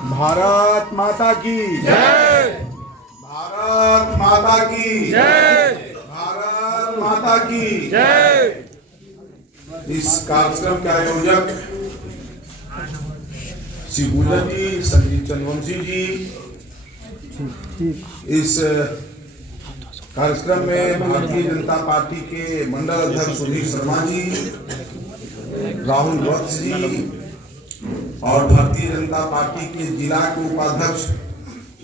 भारत माता की जय। भारत माता की जय। भारत माता की जय। इस कार्यक्रम के आयोजक श्री पूजन जी, संजीव चंद्रवंशी जी, इस कार्यक्रम में भारतीय जनता पार्टी के मंडल अध्यक्ष सुधीर शर्मा जी, राहुल वत्स जी और भारतीय जनता पार्टी के जिला के उपाध्यक्ष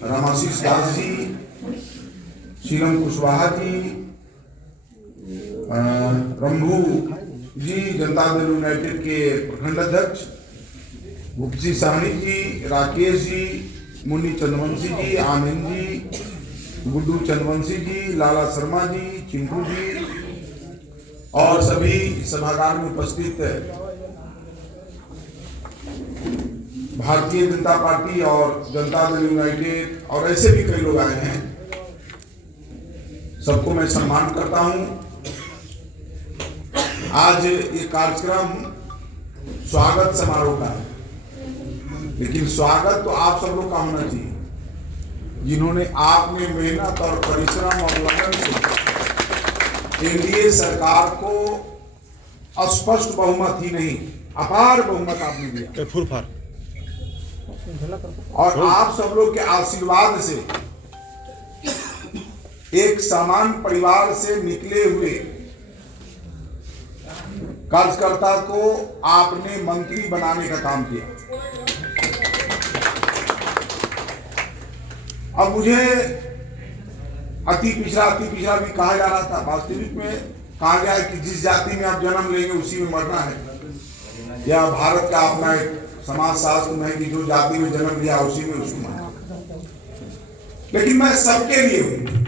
रामाशीष दास जी, शीलम कुशवाहा जी, रंभू जी, जनता दल यूनाइटेड के प्रखंड अध्यक्ष गुप्ती साहनी जी, राकेश जी, मुन्नी चंद्रवंशी जी, आनंद जी, गुड्डू चंद्रवंशी जी, लाला शर्मा जी, चिंटू जी और सभी सभागार में उपस्थित भारतीय जनता पार्टी और जनता दल यूनाइटेड और ऐसे भी कई लोग आए हैं, सबको मैं सम्मान करता हूं। आज ये कार्यक्रम स्वागत समारोह का है, लेकिन स्वागत तो आप सब लोग का होना चाहिए, जिन्होंने आपने मेहनत और परिश्रम और लगन से एनडीए सरकार को स्पष्ट बहुमत ही नहीं, अपार बहुमत आपने दिया और आप सब लोग के आशीर्वाद से एक सामान्य परिवार से निकले हुए कार्यकर्ता को आपने मंत्री बनाने का काम किया। अब मुझे अति पिछड़ा भी कहा जा रहा था, वास्तविक में कहा गया है कि जिस जाति में आप जन्म लेंगे उसी में मरना है। यह भारत का अपना एक समाज शास्त्र में है कि जो जाति में जन्म लिया उसी में उसको मरना। लेकिन मैं सबके लिए हूं,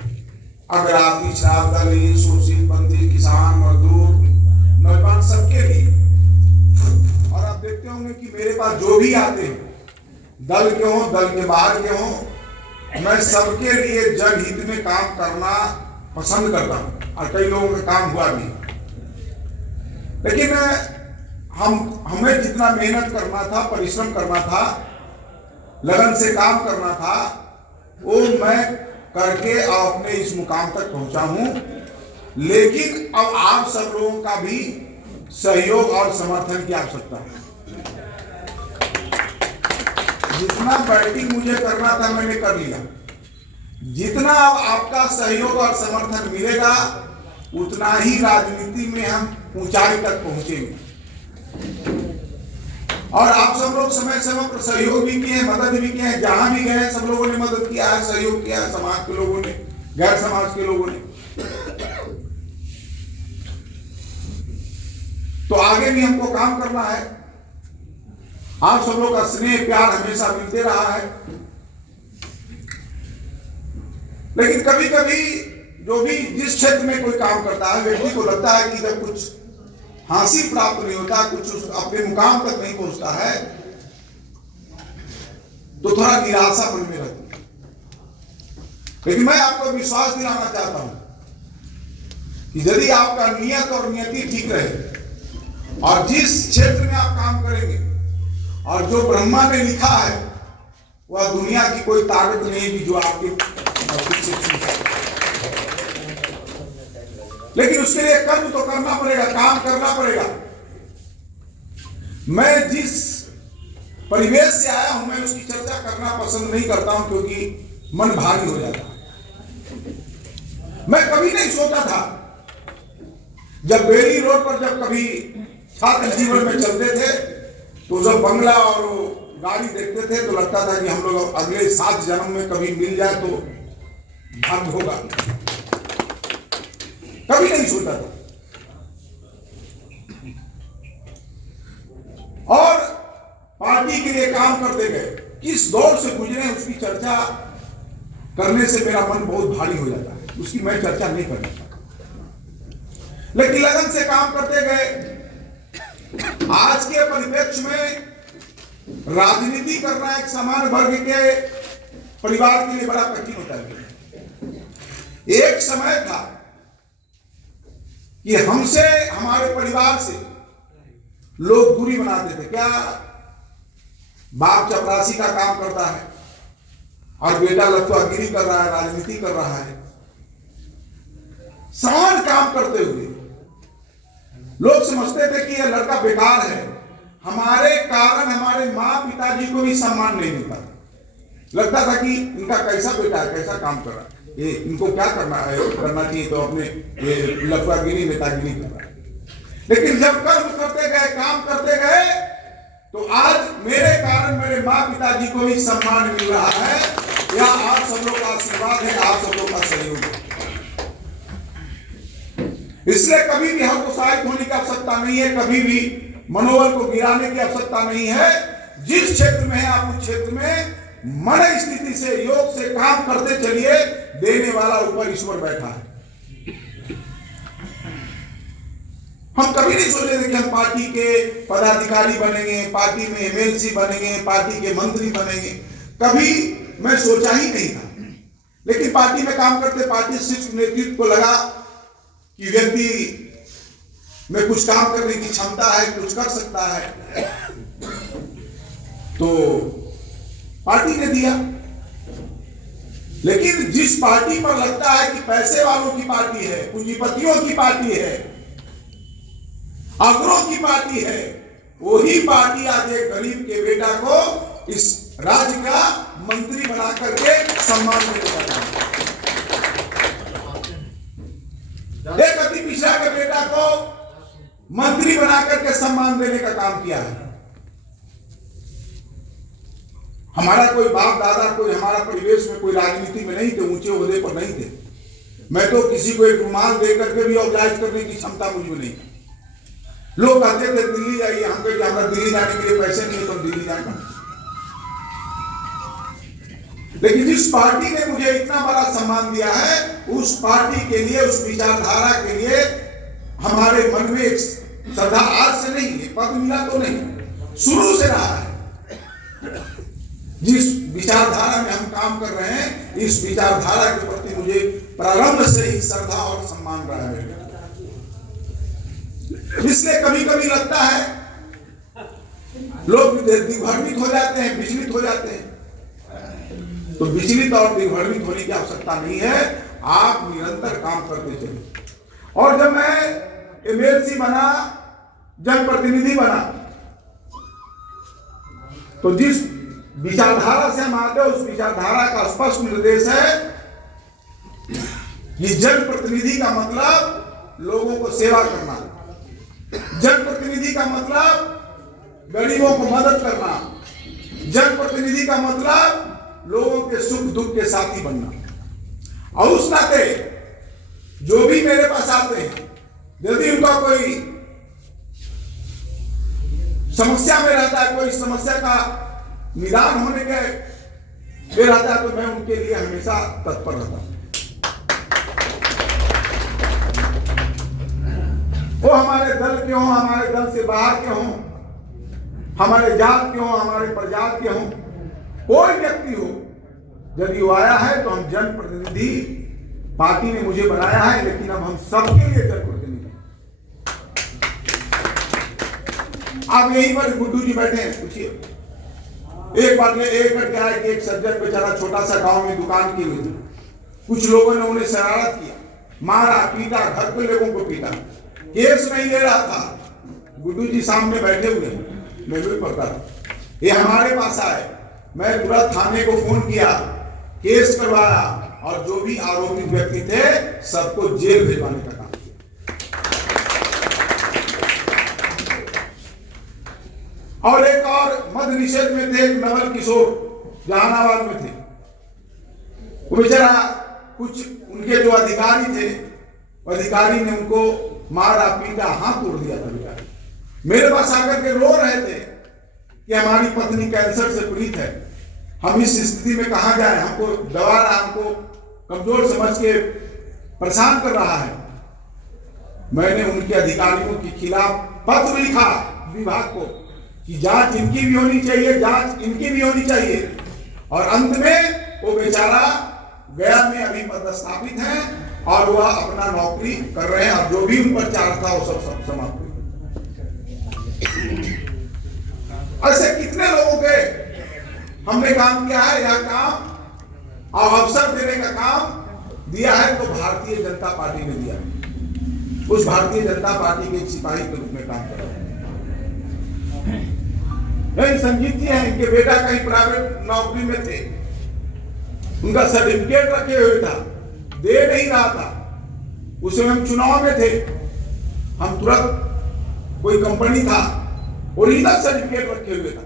अग्राती श्राप दलित शोषित बंदी किसान मजदूर नौजवान सबके लिए। और आप देखते होंगे कि मेरे पास जो भी आते हैं, दल के हों दल के बाहर के हों, मैं सबके लिए जनहित में काम करना पसंद करता हूं और कई लोगों का काम हुआ भी। लेकिन हमें जितना मेहनत करना था, परिश्रम करना था, लगन से काम करना था, वो मैं करके अपने इस मुकाम तक पहुंचा हूं। लेकिन अब आप सब लोगों का भी सहयोग और समर्थन की आवश्यकता है। जितना बैटिंग मुझे करना था मैंने कर लिया, जितना अब आपका सहयोग और समर्थन मिलेगा उतना ही राजनीति में हम ऊंचाई तक पहुंचेंगे। और आप सब लोग समय समय पर सहयोग भी किए, मदद भी किए हैं, जहां भी गए सब लोगों ने मदद किया है, सहयोग किया है, समाज के लोगों ने, गैर समाज के लोगों ने। तो आगे भी हमको काम करना है। आप सब लोग का स्नेह प्यार हमेशा मिलते रहा है, लेकिन कभी कभी जो भी जिस क्षेत्र में कोई काम करता है, व्यक्ति को लगता है कि जब कुछ हासिल प्राप्त नहीं होता, कुछ अपने मुकाम तक नहीं पहुंचता है, तो थोड़ा निराशा मन में रहती है। लेकिन मैं आपको विश्वास दिलाना चाहता हूं कि यदि आपका नियत और नियति ठीक रहे और जिस क्षेत्र में आप काम करेंगे और जो ब्रह्मा ने लिखा है, वह दुनिया की कोई ताकत नहीं भी जो आपके पीछे छूट जाए। लेकिन उसके लिए कर्म तो करना पड़ेगा, काम करना पड़ेगा। मैं जिस परिवेश से आया हूं, मैं उसकी चर्चा करना पसंद नहीं करता हूं, क्योंकि मन भारी हो जाता है। मैं कभी नहीं सोचा था, जब बेली रोड पर जब कभी छात्र जीवन में चलते थे, तो जब बंगला और गाड़ी देखते थे तो लगता था कि हम लोग अगले 7 जन्म में कभी मिल जाए तो भाग्य होगा। कभी नहीं सोचा था। और पार्टी के लिए काम करते गए, किस दौर से गुजरे उसकी चर्चा करने से मेरा मन बहुत भारी हो जाता है, उसकी मैं चर्चा नहीं करना चाहता। लेकिन लगन से काम करते गए। आज के परिप्रेक्ष्य में राजनीति करना एक समान वर्ग के परिवार के लिए बड़ा कठिन होता है। एक समय था कि हमसे, हमारे परिवार से लोग दूरी बनाते थे। क्या बाप चपरासी का काम करता है और बेटा लफुआगिरी कर रहा है, राजनीति कर रहा है। समान काम करते हुए लोग समझते थे कि यह लड़का बेकार है। हमारे कारण हमारे माँ पिताजी को भी सम्मान नहीं मिलता। लगता था कि इनका कैसा बेटा है, कैसा काम कर रहा है, ये इनको क्या करना चाहिए, तो अपने ये लफुआगिरी नेतागिरी कर रहा है। लेकिन जब कर्म करते गए, काम करते गए, तो आज मेरे कारण मेरे माँ पिताजी को भी सम्मान मिल रहा है। यह आप सब लोग का आशीर्वाद है, आप सब लोग का सहयोग है। इसलिए कभी भी हम उत्साहित होने की आवश्यकता नहीं है, कभी भी मनोबल को गिराने की आवश्यकता नहीं है। जिस क्षेत्र में है आप उस क्षेत्र में मन स्थिति से, योग से काम करते चलिए। देने वाला ऊपर ईश्वर बैठा है। हम कभी नहीं सोचे थे कि हम पार्टी के पदाधिकारी बनेंगे, पार्टी में एमएलसी बनेंगे, पार्टी के मंत्री बनेंगे। कभी मैं सोचा ही नहीं था। लेकिन पार्टी में काम करते पार्टी शीर्ष नेतृत्व को लगा कि व्यक्ति में कुछ काम करने की क्षमता है, कुछ कर सकता है, तो पार्टी ने दिया। लेकिन जिस पार्टी पर लगता है कि पैसे वालों की पार्टी है, पूंजीपतियों की पार्टी है, अग्रों की पार्टी है, वही पार्टी आज एक गरीब के बेटा को इस राज्य का मंत्री बना करके सम्मान देने वाला है। एक अति पिछड़ा के बेटा को मंत्री बना करके सम्मान देने का काम किया है। हमारा कोई बाप दादा, कोई हमारा परिवेश में कोई राजनीति में नहीं थे, ऊंचे ओहदे पर नहीं थे। मैं तो किसी को एक रुमाल दे करके भी ऑब्लाइज करने की क्षमता मुझ में नहीं। लोग कहते थे दिल्ली जाइए, हम कहे हमारा दिल्ली जाने के लिए पैसे नहीं है, तो दिल्ली जाना। लेकिन जिस पार्टी ने मुझे इतना बड़ा सम्मान दिया है, उस पार्टी के लिए, उस विचारधारा के लिए हमारे मन में एक श्रद्धा आज से नहीं है, पद मिला तो नहीं, शुरू से रहा है। जिस विचारधारा में हम काम कर रहे हैं, इस विचारधारा के प्रति मुझे प्रारंभ से ही श्रद्धा और सम्मान रहा है। इसलिए कभी कभी लगता है लोग दिग्भ्रमित हो जाते हैं, विचलित हो जाते हैं। तो विचलित और दिग्भ्रमित होने की आवश्यकता नहीं है। आप निरंतर काम करते चलिए। और जब मैं एमएलसी बना, जनप्रतिनिधि बना, तो जिस विचारधारा से हम आते हैं, उस विचारधारा का स्पष्ट निर्देश है कि जनप्रतिनिधि का मतलब लोगों को सेवा करना, जनप्रतिनिधि का मतलब गरीबों को मदद करना, जनप्रतिनिधि का मतलब लोगों के सुख दुख के साथी बनना। और उस नाते जो भी मेरे पास आते हैं, यदि उनका कोई समस्या में रहता है, कोई समस्या का निदान होने के रहता है, तो मैं उनके लिए हमेशा तत्पर रहता हूं। वो हमारे दल के हों, हमारे दल से बाहर के हों, हमारे जात के हों, हमारे प्रजात के हों, कोई व्यक्ति हो, यदि वो आया है तो हम जनप्रतिनिधि, पार्टी ने मुझे बनाया है, लेकिन अब हम सबके लिए जनप्रतिनिधि। आप यहीं पर गुड्डू जी बैठे हैं, पूछिए। एक बार एक करके आया कि एक सज्जन बेचारा छोटा सा गांव में दुकान की हुई थी। कुछ लोगों ने उन्हें शरारत किया, मारा पीटा, घर के लोगों को पीटा, केस नहीं ले रहा था। गुड्डू जी सामने बैठे हुए, मैं भी पढ़ता था। ये हमारे पास आए, मैं तुरंत थाने को फोन किया, केस करवाया, और जो भी आरोपी व्यक्ति थे सबको जेल भिजवाने का काम किया। और एक और मध्य निषेध में थे, एक नवल किशोर जहानाबाद में थे। वो बेचारा, कुछ उनके जो अधिकारी थे, अधिकारी ने उनको मारा पीटा, हाथ तोड़ दिया था बेचारा। मेरे पास आकर के रो रहे थे कि हमारी पत्नी कैंसर से पीड़ित है, हम इस स्थिति में कहां जाए, हमको दबा रहा, हमको कमजोर समझ के परेशान कर रहा है। मैंने उनके अधिकारियों के खिलाफ पत्र लिखा विभाग को कि जांच इनकी भी होनी चाहिए, जांच इनकी भी होनी चाहिए। और अंत में वो बेचारा गया में अभी पदस्थापित है और वह अपना नौकरी कर रहे हैं, और जो भी उन पर चार्ज था वो सब समाप्त। ऐसे कितने लोगों के हमने काम किया है, यह काम और अवसर देने का काम दिया है तो भारतीय जनता पार्टी ने दिया है। उस भारतीय जनता पार्टी के सिपाही के रूप में काम कर रहे हैं। नहीं, संजीत जी हैं, इनके बेटा कहीं प्राइवेट नौकरी में थे, उनका सर्टिफिकेट रखे हुए था, दे नहीं रहा था। उस समय हम चुनाव में थे, हम तुरंत कोई कंपनी था ओरिजिनल सर्टिफिकेट रखे हुए था,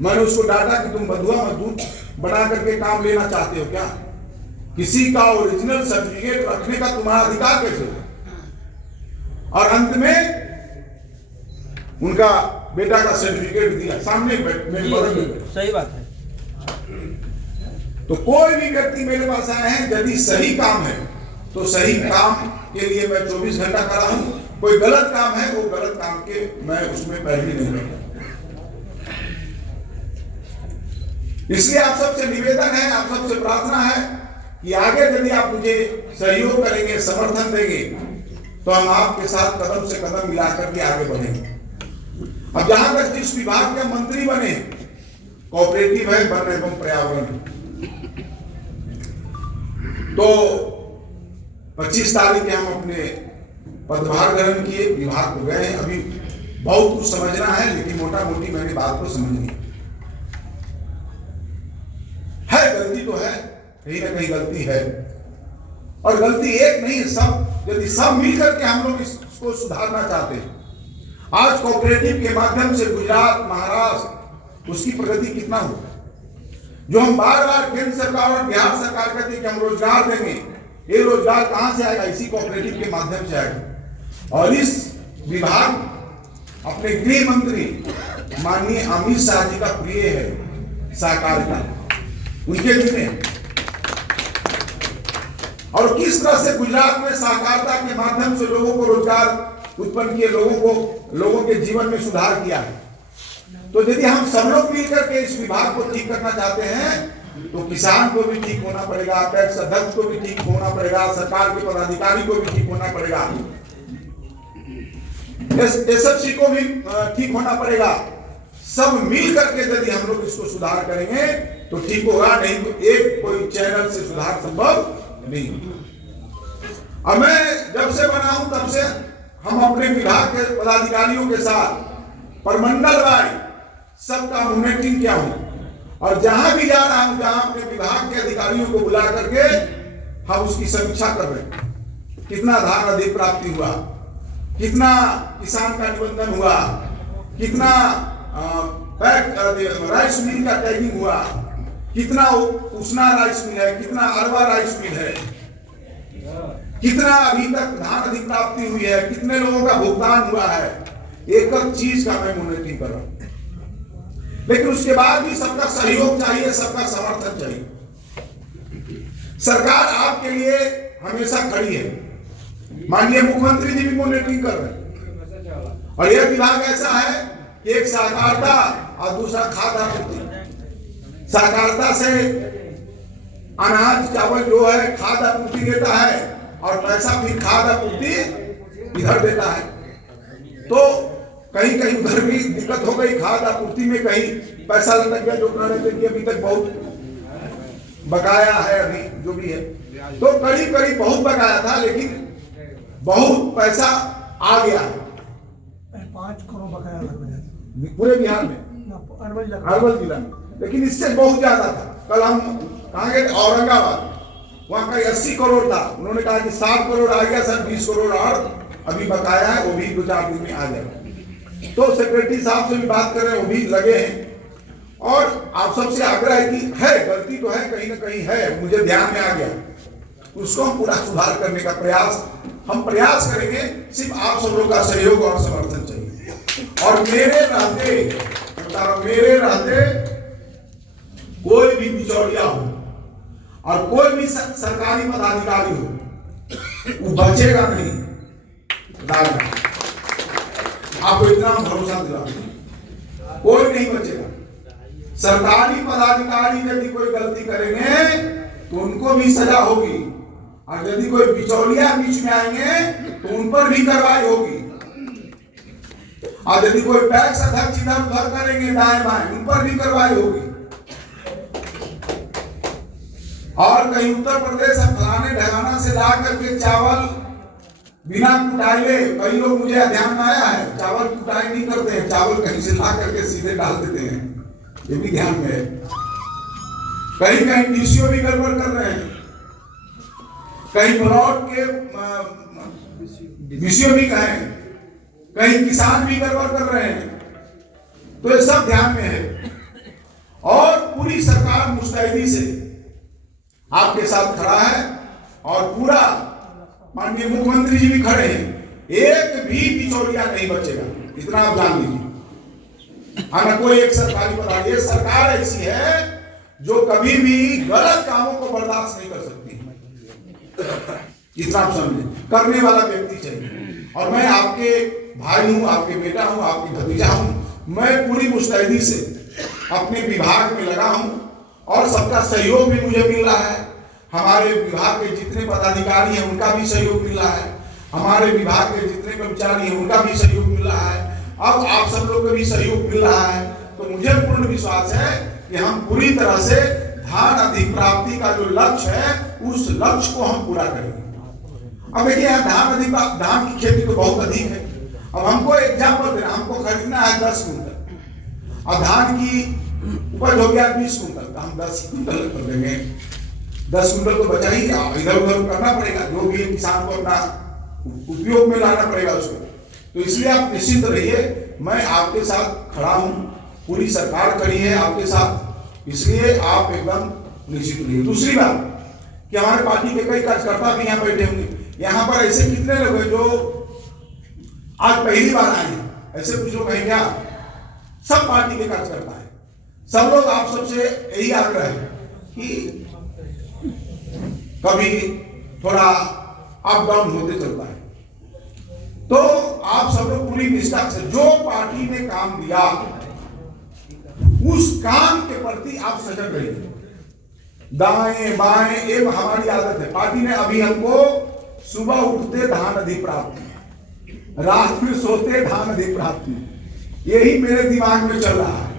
मैंने उसको डांटा कि तुम बंधुआ मजदूर बना करके काम लेना चाहते हो क्या? किसी का ओरिजिनल सर्टिफिकेट रखने का तुम्हारा अधिकार कैसे हो? और अंत में उनका बेटा का सर्टिफिकेट दिया सामने मेरे बगल में। सही बात है। तो कोई भी व्यक्ति मेरे पास आए हैं, यदि सही काम है तो सही काम के लिए मैं 24 घंटा खड़ा हूं। कोई गलत काम है, वो गलत काम के मैं उसमें पैरवी नहीं करता। इसलिए आप सबसे निवेदन है, आप सबसे प्रार्थना है कि आगे यदि आप मुझे सहयोग करेंगे, समर्थन देंगे, तो हम आपके साथ कदम से कदम मिलाकर के आगे बढ़ेंगे। अब जहां तक जिस विभाग के मंत्री बने, कोऑपरेटिव है, वन एवं पर्यावरण, तो 25 तारीख के हम अपने पदभार ग्रहण किए, विभाग को गए। अभी बहुत कुछ समझना है, लेकिन मोटा मोटी मैंने बात को समझनी है। गलती तो है, कहीं ना कहीं गलती है, और गलती एक नहीं, सब यदि सब मिलकर के हम लोग इसको सुधारना चाहते हैं। आज कोऑपरेटिव के माध्यम से गुजरात, महाराष्ट्र, उसकी प्रगति कितना हुआ। जो हम बार बार केंद्र सरकार और बिहार सरकार कहते हैं कि हम रोजगार देंगे, ये रोजगार कहां से आएगा? इसी कोऑपरेटिव के माध्यम से आएगा। और इस विभाग अपने गृह मंत्री माननीय अमित शाह जी का प्रिय है सहकारिता, उनके जिम्मे। और किस तरह से गुजरात में सहकारिता के माध्यम से लोगों को रोजगार उत्पन्न किए, लोगों के जीवन में सुधार किया है। तो यदि हम सब लोग मिलकर के इस विभाग को ठीक करना चाहते हैं, तो किसान को भी ठीक होना पड़ेगा, टैक्स अध्यक्ष को भी ठीक होना पड़ेगा, सरकार के पदाधिकारी को भी ठीक होना पड़ेगा, एसएफसी को भी ठीक होना पड़ेगा। सब मिल करके यदि हम लोग इसको सुधार करेंगे तो ठीक होगा, नहीं तो एक कोई चैनल से सुधार संभव नहीं। अब मैं जब से बना हूं तब से हम अपने विभाग के पदाधिकारियों के साथ परमंडल वाइज सबका मॉनिटरिंग किया हूं, और जहां भी जा रहा हूं, जहां अपने विभाग के अधिकारियों को बुला करके हम उसकी समीक्षा कर रहे हैं। कितना धान अधिक प्राप्ति हुआ, कितना किसान का निबंधन हुआ, कितना राइस मिल का टैगिंग हुआ, कितना उसना राइस मिल है, कितना अरवा राइस मिल है, कितना अभी तक धान अधिक प्राप्ति हुई है, कितने लोगों का भुगतान हुआ है। एक एक चीज का मैं मॉनिटरिंग कर रहा हूं। लेकिन उसके बाद भी सबका सहयोग चाहिए, सबका समर्थन चाहिए। सरकार आपके लिए हमेशा खड़ी है, माननीय मुख्यमंत्री जी भी मॉनिटरिंग कर रहे हैं। और यह विभाग ऐसा है कि एक सहकारिता और दूसरा खाद्य आपूर्ति। सहकारिता से अनाज चावल जो है खाद्य आपूर्ति देता है, और पैसा फिर खाद्य आपूर्ति इधर देता है। तो कहीं कहीं उधर भी दिक्कत हो गई, खाद्य आपूर्ति में कहीं पैसा लग गया, जो कहने के अभी तक बहुत बकाया है, अभी जो भी है। तो करीब करीब बहुत बकाया था, लेकिन बहुत पैसा आ गया। 5 करोड़ बकाया पूरे बिहार में, अरवल जिला में, लेकिन इससे बहुत ज्यादा था। कल हम कहाँ गए? औरंगाबाद, वहां का 80 करोड़ था, उन्होंने कहा कि 7 करोड़ आ गया सर, 20 करोड़ और अभी बकाया है, वो भी 2-4 दिन में आ जाएगा। तो सेक्रेटरी साहब से भी बात कर रहे हैं, वो भी लगे हैं। और आप सबसे आग्रह है कि है गलती तो है, कहीं ना कहीं है, मुझे ध्यान में आ गया, उसको हम पूरा सुधार करने का हम प्रयास करेंगे। सिर्फ आप सब लोग का सहयोग और समर्थन चाहिए। और मेरे रहते कोई भी बिचौलिया हो और कोई भी सरकारी पदाधिकारी हो, वो बचेगा नहीं। आपको इतना भरोसा दिला, कोई नहीं बचेगा। सरकारी पदाधिकारी यदि कोई गलती करेंगे तो उनको भी सजा होगी, और यदि कोई बिचौलिया बीच में आएंगे तो उन पर भी कार्रवाई होगी। और यदि कोई टैक्स अध्यक्ष इधर उधर करेंगे दाएं बाएं, उन पर भी कार्रवाई होगी। और कहीं उत्तर प्रदेश फलाने ढलाना से ला करके चावल बिना कुटाए, कई लोग मुझे ध्यान में आया है चावल कुटाई नहीं करते हैं, चावल कहीं से ला करके सीधे डाल देते हैं, ये भी ध्यान में है। कहीं कहीं डीसीओ भी गड़बड़ कर रहे हैं, कहीं ब्लॉक के डीसीओ भी कहें, कहीं किसान भी गड़बड़ कर रहे हैं, तो ये सब ध्यान में है। और पूरी सरकार मुस्तैदी से आपके साथ खड़ा है और पूरा माननीय मुख्यमंत्री जी भी खड़े हैं, एक भी बिचौलिया नहीं बचेगा, इतना आप जान लीजिए। हाँ, कोई एक सरकारी पता, ये सरकार ऐसी है जो कभी भी गलत कामों को बर्दाश्त नहीं कर सकती, इतना आप समझे, करने वाला व्यक्ति चाहिए। और मैं आपके भाई हूं, आपके बेटा हूं, आपके भतीजा हूं, मैं पूरी मुस्तैदी से अपने विभाग में लगा हूं और सबका सहयोग भी मुझे मिल रहा है। हमारे विभाग के जितने पदाधिकारी हैं उनका भी सहयोग मिल रहा है, हमारे विभाग के जितने कर्मचारी हैं उनका भी सहयोग मिल रहा है, अब आप सब लोग का भी सहयोग मिल रहा है। तो मुझे पूर्ण विश्वास है कि हम पूरी तरह से धान अधिप्राप्ति का जो लक्ष्य है उस लक्ष्य को हम पूरा करेंगे। अब देखिए यहाँ धान की खेती तो बहुत अधिक है। अब हमको एग्जाम्पल देना, हमको खरीदना है 10 कुंटल और धान की उपज हो गया 20 कुंटल, तो हम 10 कुंटल कर देंगे। 10 कुंटल तो बचा ही, इधर उधर करना पड़ेगा, जो भी किसान को अपना उपयोग में लाना पड़ेगा उसको। तो इसलिए आप निश्चिंत रहिए, मैं आपके साथ खड़ा हूं, पूरी सरकार खड़ी है आपके साथ, इसलिए आप एकदम निश्चित रहिए। दूसरी बात कि हमारे पार्टी के कई कार्यकर्ता भी यहाँ बैठे होंगे, यहाँ पर ऐसे कितने लोग हैं जो आज पहली बार आए हैं, ऐसे कुछ लोग हैं क्या? सब पार्टी के कार्यकर्ता है, सब लोग आप सबसे यही आग्रह है कि कभी थोड़ा अप डाउन होते चलता है, तो आप सब लोग पूरी निष्ठा से जो पार्टी ने काम दिया उस काम के प्रति आप सजग रहिए, दाएं बाएं, एक हमारी आदत है। पार्टी ने अभी हमको सुबह उठते धान अधिप्राप्ति, रात में सोते धान अधिप्राप्ति, यही मेरे दिमाग में चल रहा है।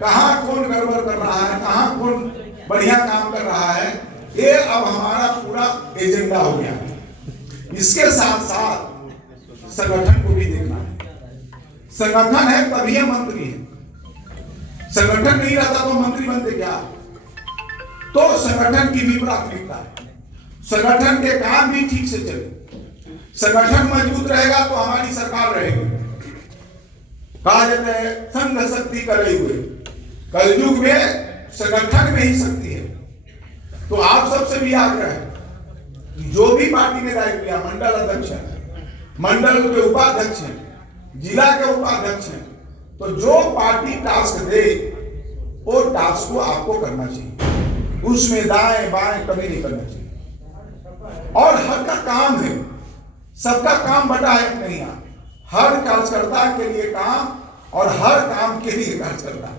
कहां कौन गड़बड़ कर रहा है, कहां कौन बढ़िया काम कर रहा है, ये अब हमारा पूरा एजेंडा हो गया। इसके साथ साथ संगठन को भी देखना है। संगठन है तभी मंत्री है, संगठन नहीं रहता तो मंत्री बनते क्या? तो संगठन की भी प्राथमिकता है, संगठन के काम भी ठीक से चले। संगठन मजबूत रहेगा तो हमारी सरकार रहेगी। कहा जाता है संघ शक्ति करे हुए, कलयुग में संगठन में ही शक्ति है। तो आप सबसे भी आग्रह है कि जो भी पार्टी ने दायित्व लिया, मंडल अध्यक्ष है, मंडल के उपाध्यक्ष हैं, जिला के उपाध्यक्ष हैं, तो जो पार्टी टास्क दे वो टास्क को आपको करना चाहिए, उसमें दाएं बाएं कभी नहीं करना चाहिए। और हर का काम है, सबका काम बटा है नहीं, हर कार्यकर्ता के लिए काम और हर काम के लिए कार्यकर्ता।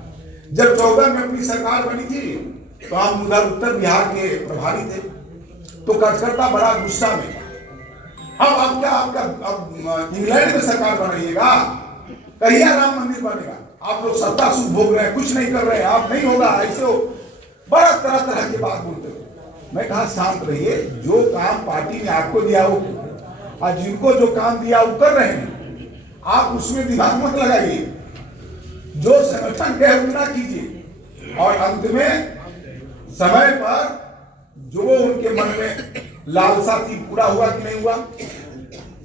जब 14 में अपनी सरकार बनी थी तो हम उधर उत्तर बिहार के प्रभारी थे, तो कार्यकर्ता बड़ा गुस्सा में था। अब क्या आपका अब इंग्लैंड में सरकार बनाइएगा, कहिया राम मंदिर बनेगा, आप लोग सत्ता सुख भोग रहे हैं, कुछ नहीं कर रहे हैं, आप नहीं होगा, ऐसे हो, बड़ा तरह तरह की बात बोलते हो। मैं कहा शांत रहिए, जो काम पार्टी ने आपको दिया वो, और जिनको जो काम दिया वो कर रहे हैं, आप उसमें दिमाग मत लगाइए, जो संगठन कहे उतना कीजिए, और अंत में समय पर जो उनके मन में लालसा थी पूरा हुआ कि नहीं हुआ,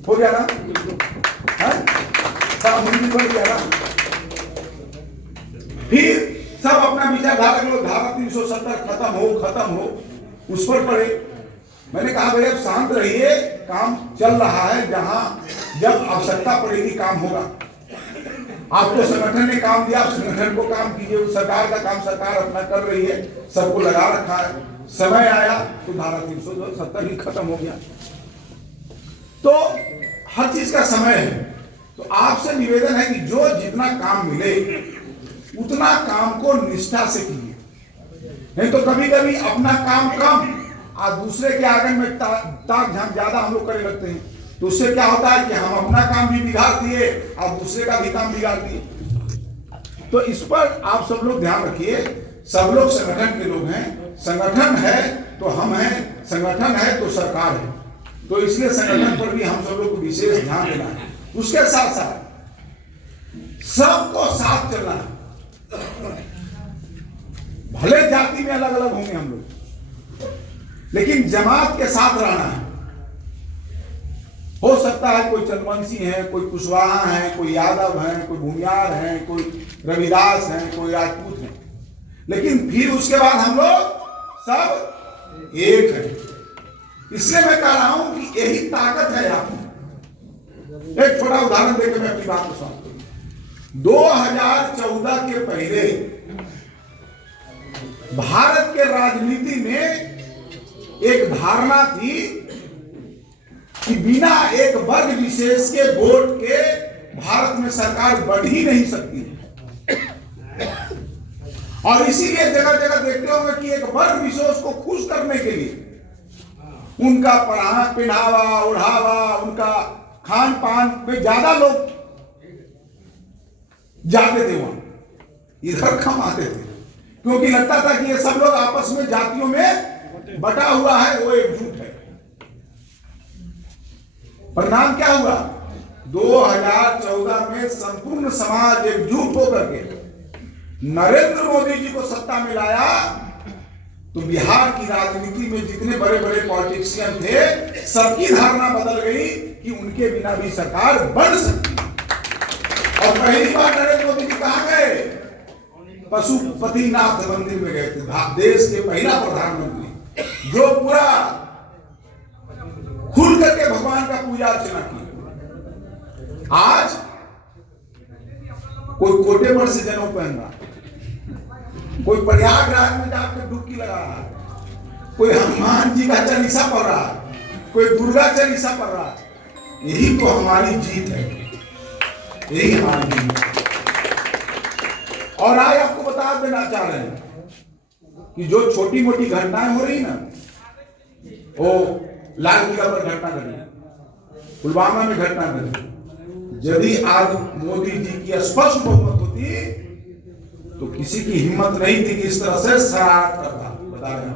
हो गया ना, सब बढ़ गया ना। फिर सब अपना विचारधारा लोग धारा 370 खत्म हो उस पर पड़े। मैंने कहा भाई अब शांत रहिए, काम चल रहा है, जहां जब आवश्यकता पड़ेगी काम होगा। आपको संगठन ने काम दिया, संगठन को काम कीजिए, सरकार का काम सरकार अपना कर रही है, सबको लगा रखा है, समय आया तो धारा 370 ही खत्म हो गया। तो हर चीज का समय है। तो आपसे निवेदन है कि जो जितना काम मिले उतना काम को निष्ठा से कीजिए, नहीं तो कभी कभी अपना काम कम और दूसरे के आंगन में ताक झांक ज्यादा हम लोग करने लगते हैं, तो उससे क्या होता है कि हम अपना काम भी बिगाड़ दिए और दूसरे का भी काम बिगाड़ दिए। तो इस पर आप सब लोग ध्यान रखिए सब लोग संगठन के लोग हैं। संगठन है तो हम हैं, संगठन है तो सरकार है। तो इसलिए संगठन पर भी हम सब लोग को विशेष ध्यान देना है। उसके साथ साथ सबको साथ चलना है। भले जाति में अलग अलग होंगे हम लोग, लेकिन जमात के साथ रहना है। हो सकता है कोई चंद्रवंशी है, कोई कुशवाहा है, कोई यादव है, कोई भूमियार है, कोई रविदास है, कोई राजपूत है, लेकिन फिर उसके बाद हम लोग सब एक है। इसलिए मैं कह रहा हूं कि यही ताकत है आप में। एक छोटा उदाहरण देकर मैं अपनी बात को समाप्त करूं। 2014 के पहले भारत के राजनीति में एक धारणा थी कि बिना एक वर्ग विशेष के वोट के भारत में सरकार बढ़ ही नहीं सकती। और इसीलिए जगह जगह देखते होंगे कि एक वर्ग विशेष को खुश करने के लिए उनका पहनावा ओढ़ावा, उनका खान पान पे ज्यादा लोग जाते थे, वहां इधर कम आते थे, क्योंकि लगता था कि ये सब लोग आपस में जातियों में बटा हुआ है, वो एकजुट है। परिणाम क्या हुआ? 2014 में संपूर्ण समाज एकजुट होकर के नरेंद्र मोदी जी को सत्ता में लाया, तो बिहार की राजनीति में जितने बड़े बड़े पॉलिटिशियन थे, सबकी धारणा बदल गई कि उनके बिना भी सरकार बढ़ सकती है। और पहली बार नरेंद्र मोदी जी कहां गए? पशुपतिनाथ मंदिर में गए थे। देश के पहला प्रधानमंत्री जो पूरा खुल करके भगवान का पूजा अर्चना की। आज कोई कोटे पर से जनेऊ पहन रहा, कोई प्रयागराज में जाकर डुबकी लगा रहा है, कोई हनुमान जी का चालीसा पढ़ रहा है, कोई दुर्गा चालीसा पढ़ रहा है। यही तो हमारी जीत है, यही हमारी जीत है। और आज आपको बता देना चाह रहे हैं कि जो छोटी मोटी घटनाएं हो रही ना, वो लाल किला पर घटना घटी, पुलवामा में घटना घटी, यदि आज मोदी जी की स्पष्ट बहुमत होती तो किसी की हिम्मत नहीं थी कि इस तरह से शरारत करता। बता रहे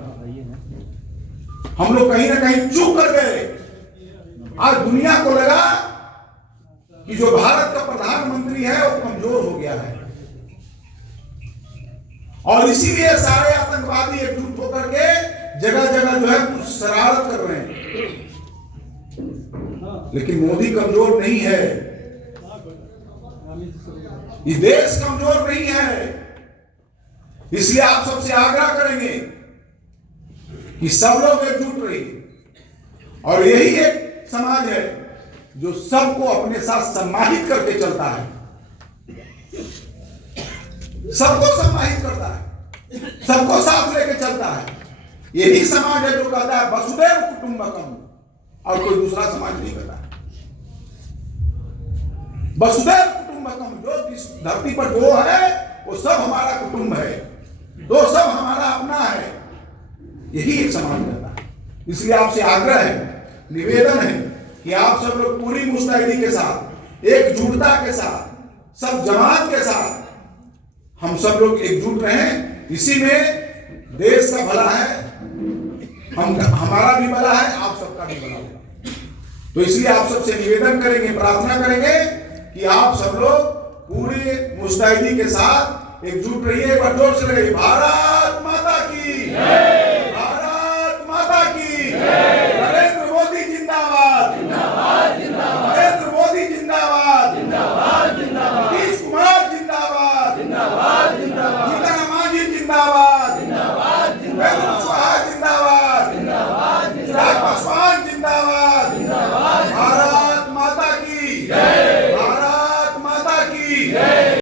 हम लोग कहीं ना कहीं चूक कर गए। आज दुनिया को लगा कि जो भारत का प्रधानमंत्री है वो कमजोर हो गया है, और इसीलिए सारे आतंकवादी एकजुट होकर के जगह जगह जो है कुछ शरारत कर रहे हैं। लेकिन मोदी कमजोर नहीं है, ये देश कमजोर नहीं है। इसलिए आप सबसे आग्रह करेंगे कि सब लोग एकजुट रहिए। और यही एक समाज है जो सबको अपने साथ सम्मानित करके चलता है, सबको सम्मानित करता है, सबको साथ लेके चलता है। यही समाज है जो कहता है वसुधैव कुटुंबकम, और कोई दूसरा समाज नहीं कहता। वसुधैव कुटुंबकम, जो जिस धरती पर जो है वो सब हमारा कुटुंब है, तो सब हमारा अपना है, यही एक समाज कहता है। इसलिए आपसे आग्रह है, निवेदन है कि आप सब लोग पूरी मुस्तैदी के साथ, एकजुटता के साथ, सब जमात के साथ हम सब लोग एकजुट रहें। इसी में देश का भला है, हमारा भी भला है, आप सबका भी भला होगा। तो इसलिए आप सबसे निवेदन करेंगे, प्रार्थना करेंगे कि आप सब लोग पूरी मुस्तैदी के साथ एकजुट रहिए। एक बार जोर से रहिए, भारत